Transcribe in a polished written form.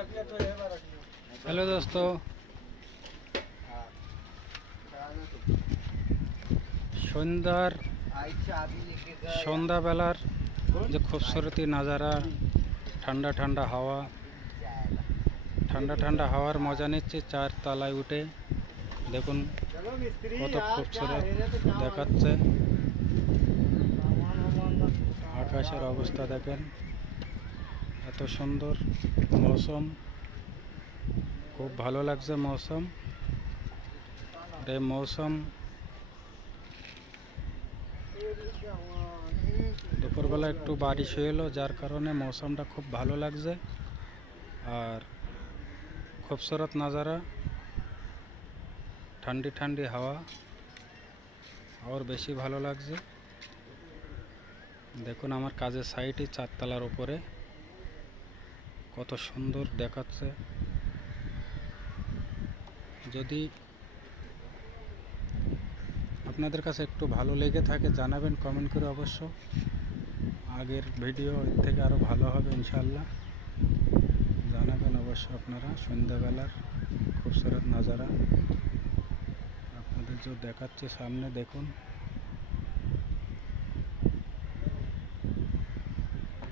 Hello दोस्तों, সন্ধ্যা বেলার যে খুবসুরতি নাজারা, ঠান্ডা ঠান্ডা হাওয়া, ঠান্ডা ঠান্ডা হাওয়ার মজা নিচ্ছে চার তলায় উঠে। দেখুন কত খুবসুরত দেখাচ্ছে। আকাশের অবস্থা দেখেন, এত সুন্দর মৌসুম, খুব ভালো লাগছে মৌসুম। এই মৌসুম দুপুরবেলা একটু বারিশ হলো, যার কারণে মৌসুমটা খুব ভালো লাগছে। আর খুবসুরত নাজারা, ঠান্ডি ঠান্ডি হাওয়া, আর বেশি ভালো লাগছে। দেখুন আমার কাজের সাইটে চারতলার উপরে কত সুন্দর দেখাচ্ছে। যদি আপনাদের কাছে একটু ভালো লেগে থাকে জানাবেন কমেন্ট করে অবশ্য। আগের ভিডিও এর থেকে আরও ভালো হবে ইনশাল্লাহ, জানাবেন অবশ্য আপনারা। সন্ধ্যাবেলার খুবসুরত নাজারা আপনাদের যে দেখাচ্ছে সামনে দেখুন।